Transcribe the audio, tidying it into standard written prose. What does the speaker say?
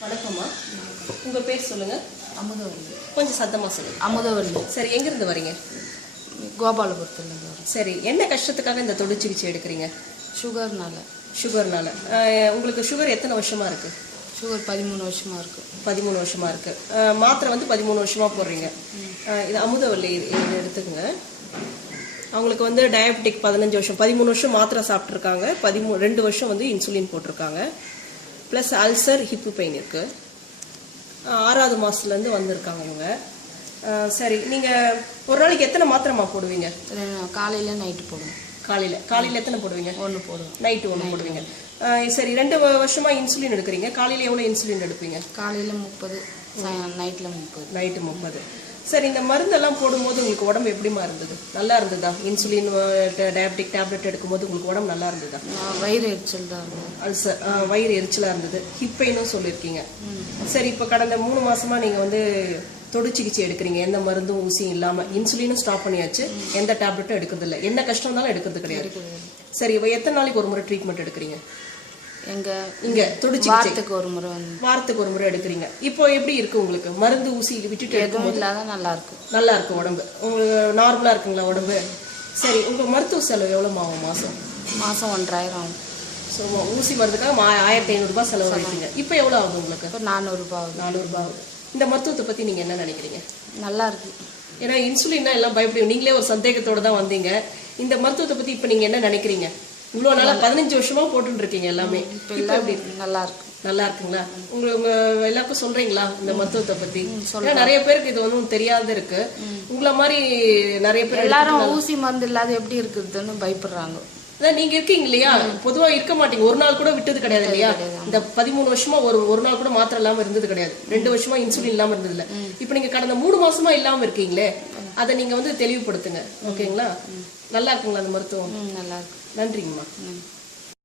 வணக்கம்மா. உங்க பேர் சொல்லுங்க. அமுதவல்லி. கொஞ்சம் சத்தமா சொல்லுங்க. அமுதவல்லி. சரி, எங்க இருந்து வரீங்க? கோபாலபுரத்துலேருந்து வரேன். சரி, என்ன கஷ்டத்துக்காக இந்த தொடு சிகிச்சை எடுக்கிறீங்க? சுகர்னால. சுகர்னால. உங்களுக்கு சுகர் எத்தனை வருஷமா இருக்கு? சுகர் 13 வருஷமா இருக்கு. 13 வருஷமா இருக்கு. மாத்திரை வந்து 13 வருஷமா போடுறீங்க. இது அமுதவல்லி, இது எடுத்துக்கங்க. அவங்களுக்கு வந்து டயபெட்டிக் 15 வருஷம், 13 வருஷம் மாத்திரை சாப்பிட்ருக்காங்க, 2 வருஷம் வந்து இன்சுலின் போட்டிருக்காங்க, ப்ளஸ் அல்சர், ஹிப்பு பெயின் இருக்கு. 6வது மாசத்துலேருந்து வந்திருக்காங்க இவங்க. சரி, நீங்கள் ஒரு நாளைக்கு எத்தனை மாத்திரைமா போடுவீங்க? காலையில் நைட்டு போடுவோம். காலையில் எத்தனை போடுவீங்க? 1 போடுவோம். நைட்டு 1 போடுவீங்க. சரி, 2 வருஷமா இன்சுலின் எடுக்கிறீங்க. காலையில் எவ்வளோ இன்சுலின் எடுப்பீங்க? காலையில் 30, நைட்டில் 30. நைட்டு 30. சரி, இந்த மருந்தெல்லாம் போடும்போது உங்களுக்கு உடம்பு எப்படிமா இருந்தது? நல்லா இருந்ததா? இன்சுலின் டயபெட்டிக் டேப்லெட் எடுக்கும்போது உங்களுக்கு உடம்பு நல்லா இருந்ததா? வயிறு எரிச்சல் தான் இருந்தது. அல்சர், வயிறு எரிச்சலாக இருந்தது. ஹிப் பெயினும் சொல்லியிருக்கீங்க. சரி, இப்போ கடந்த 3 மாசமா நீங்கள் வந்து தொடு சிகிச்சை எடுக்கிறீங்க, எந்த மருந்தும் ஊசியும் இல்லாமல். இன்சுலினும் ஸ்டாப் பண்ணியாச்சு, எந்த டேப்லெட்டும் எடுக்கிறது இல்லை, என்ன கஷ்டம் இருந்தாலும் எடுக்கிறது கிடையாது. சரி, இப்போ எத்தனை நாளைக்கு ஒரு முறை ட்ரீட்மெண்ட் எடுக்கிறீங்க? இங்க தொடு சிகிச்சை வாரத்துக்கு ஒரு முறை எடுக்கிறீங்க. இப்போ எப்படி இருக்கு உங்களுக்கு? மருந்து ஊசி விட்டுட்டு எதுவும் இல்லாத நல்லா இருக்கு. நல்லா இருக்கு உடம்பு. உங்களுக்கு நார்மலா இருக்குங்களா உடம்பு? சரி, உங்க மருத்துவ செலவு எவ்வளவு ஆகும் மாசம்? மாசம் 1,500 ஆகும். ஸோ ஊசி மருந்துக்காக 1,500 ரூபாய் செலவு ஆகிட்டீங்க. இப்போ எவ்வளோ ஆகும் உங்களுக்கு? இப்போ 400 ரூபாய் ஆகுது. 400 ரூபாய் ஆகுது. இந்த மருத்துவத்தை பத்தி நீங்க என்ன நினைக்கிறீங்க? நல்லா இருக்கு. ஏன்னா இன்சுலின்னா எல்லாம் பயப்படுவீங்க, நீங்களே ஒரு சந்தேகத்தோட தான் வந்தீங்க. இந்த மருத்துவத்தை பத்தி இப்போ நீங்க என்ன நினைக்கிறீங்க? இவ்வளோ நாளா 15 வருஷமா போட்டு இருக்கீங்க எல்லாமே. இப்போ எப்படி நல்லா இருக்கு? நல்லா இருக்குங்களா? உங்க எல்லாருக்கும் சொல்றீங்களா இந்த மருத்துவத்தை பத்தி? நிறைய பேருக்கு இது வந்து தெரியாத இருக்கு. உங்களை மாதிரி நிறைய பேர் எல்லாரும் ஊசி மருந்து இல்லாத எப்படி இருக்குதுன்னு பயப்படுறாங்க. அதான் நீங்க இருக்கீங்க இல்லையா, பொதுவா இருக்க மாட்டீங்க. ஒரு நாள் கூட விட்டது கிடையாது இல்லையா? இந்த 13 வருஷமா ஒரு நாள் கூட மாத்திரை இல்லாம இருந்தது கிடையாது. 2 வருஷமா இன்சுலின் இல்லாம இருந்தது இல்ல. இப்ப நீங்க கடந்த 3 மாசமா இல்லாம இருக்கீங்களே, அதை நீங்க வந்து தெளிவுபடுத்துங்க. ஓகேங்களா? நல்லா இருக்குங்களா அந்த மருத்துவம்? நல்லா இருக்கு. நன்றிங்கம்மா.